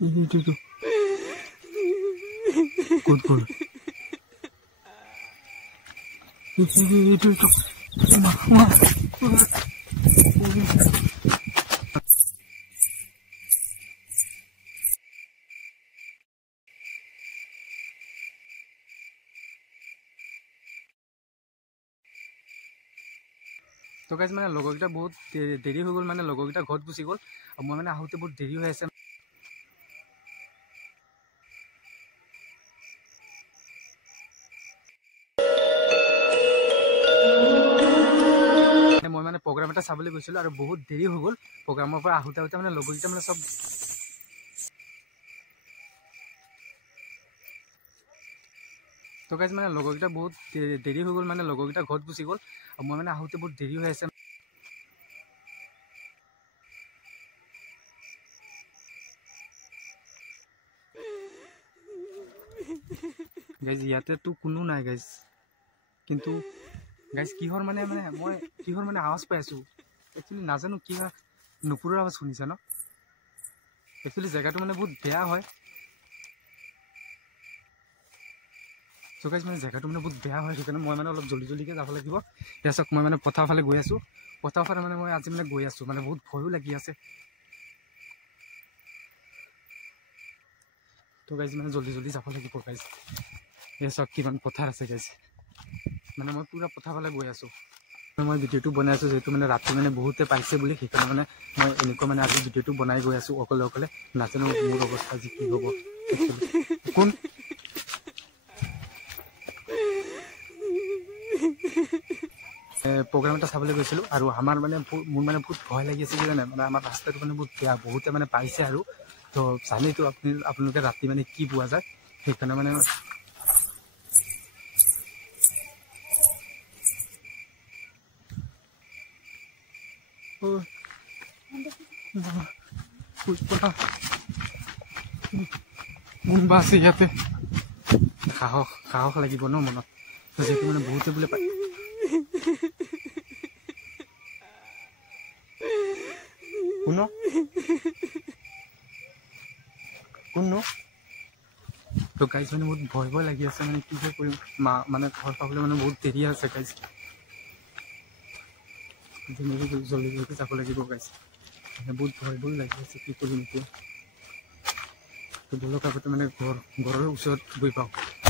এইটো ক'ত গ'ল? এইটো তো গাইজ মানে লগৰকেইটা বহুত দেৰি হৈ গ'ল, মানে লগৰকেইটা ঘৰত গুচি গ'ল আৰু মই মানে আহোঁতে বহুত দেৰি হৈ আছে। মই মানে প্ৰগ্ৰাম এটা চাবলৈ গৈছিলোঁ আৰু বহুত দেৰি হৈ গ'ল। প্ৰগ্ৰামৰ পৰা আহোঁতে মানে লগৰকেইটা মানে চব তো গাইজ মানে লগৰকেইটা বহুত দেৰি হৈ গ'ল, মানে লগৰকেইটা ঘৰত গুচি গ'ল আৰু মই মানে আহোঁতে বহুত দেৰি হৈ আছে। গাইজ ইয়াতেতো কোনো নাই গাইজ, কিন্তু গাইজ কিহৰ মানে মই কিহৰ মানে আৱাজ পাই আছোঁ একচুৱেলি নাজানো। কি হয়, নুপুৰৰ আৱাজ শুনিছা ন? একচুৱেলি জেগাটো মানে বহুত বেয়া হয়। চ' গাইজ মানে জেগাটো মানে বহুত বেয়া হয়, সেইকাৰণে মই মানে অলপ জল্দিকৈ যাব লাগিব। তাৰপিছত মই মানে পথাৰ ফালে গৈ আছোঁ। পথাৰ ফালে মানে মই আজি মানে গৈ আছোঁ, মানে বহুত ভয়ো লাগি আছে। তো গাইজ মানে জল্দি যাব লাগিব গাইজ। এই চব কিমান পথাৰ আছে গাইজ, মানে মই পূৰা পথাৰ ফালে গৈ আছোঁ। মই ভিডিঅ'টো বনাই আছোঁ যিহেতু মানে ৰাতি মানে বহুতে পাইছে বুলি, সেইকাৰণে মানে মই এনেকুৱা মানে আজি ভিডিঅ'টো বনাই গৈ আছোঁ অকলে। নাজানো মোৰ অৱস্থা আজি কি হ'ব। কোন প্ৰগ্ৰাম এটা চাবলৈ গৈছিলোঁ আৰু আমাৰ মানে মোৰ মানে বহুত ভয় লাগি আছে কি জানে, মানে আমাৰ ৰাস্তাটো মানে বহুত বেয়া, বহুতে মানে পাইছে আৰু তো জানেইতো আপোনালোকে ৰাতি মানে কি পোৱা যায়, সেইকাৰণে মানে কোনবা আছে ইয়াতে, সাহস লাগিব ন মনত, যিহেতু মানে বহুতে বোলে পায়। কোননো তো গাইজ মানে বহুত ভয় লাগি আছে, মানে কি কৰিম মানে ঘৰ পাবলৈ মানে বহুত দেৰি আছে গাইজ। জল্দি যাব লাগিব গাইজ, মানে বহুত ভয় লাগি আছে, কি কৰিম এতিয়া। তো বলক আগতে মানে ঘৰৰ ওচৰত গৈ পাওঁ।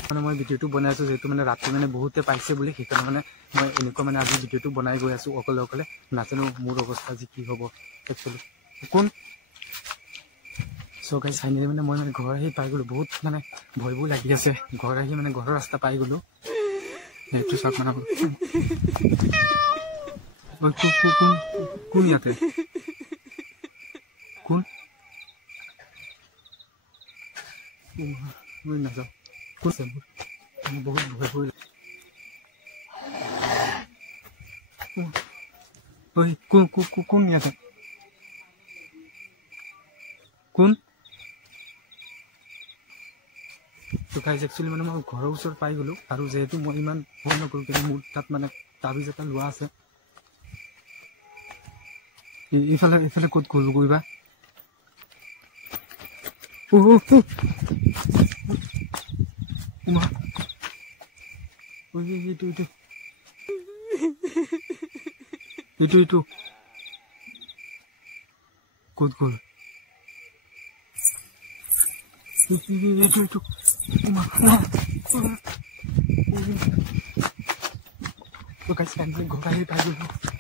মানে মই ভিডিঅ'টো বনাই আছোঁ যিহেতু মানে ৰাতি মানে বহুতে পাইছে বুলি, সেইকাৰণে মানে মই এনেকুৱা মানে আজি ভিডিঅ'টো বনাই গৈ আছোঁ অকলে। নাজানো মোৰ অৱস্থা আজি কি হ'ব একচুৱেলি। কোন চ' গাইজ ফাইনেলি মানে মই মানে ঘৰ আহি পাই গ'লোঁ। বহুত মানে ভয়বোৰ লাগি আছে, ঘৰ আহি মানে ঘৰৰ ৰাস্তা পাই গ'লোঁ। সেইটো চাওক মানে কোন ইয়াতে, কোন মই নাযাওঁ, কোন আছে মোৰ বহুত ভয় কোন ইয়াতে, কোন তো গাইজ একচুৱেলি মানে মই ঘৰৰ ওচৰত পাই গ'লোঁ আৰু যিহেতু মই ইমান ভয় নকৰোঁ, কিন্তু মোৰ তাত মানে তাবিজ এটা লোৱা আছে। এইফালে ক'ত গ'ল গৈবা? এইটো ক'ত গ'ল? এইটো ঘৰ আহি পাই গ'লোঁ।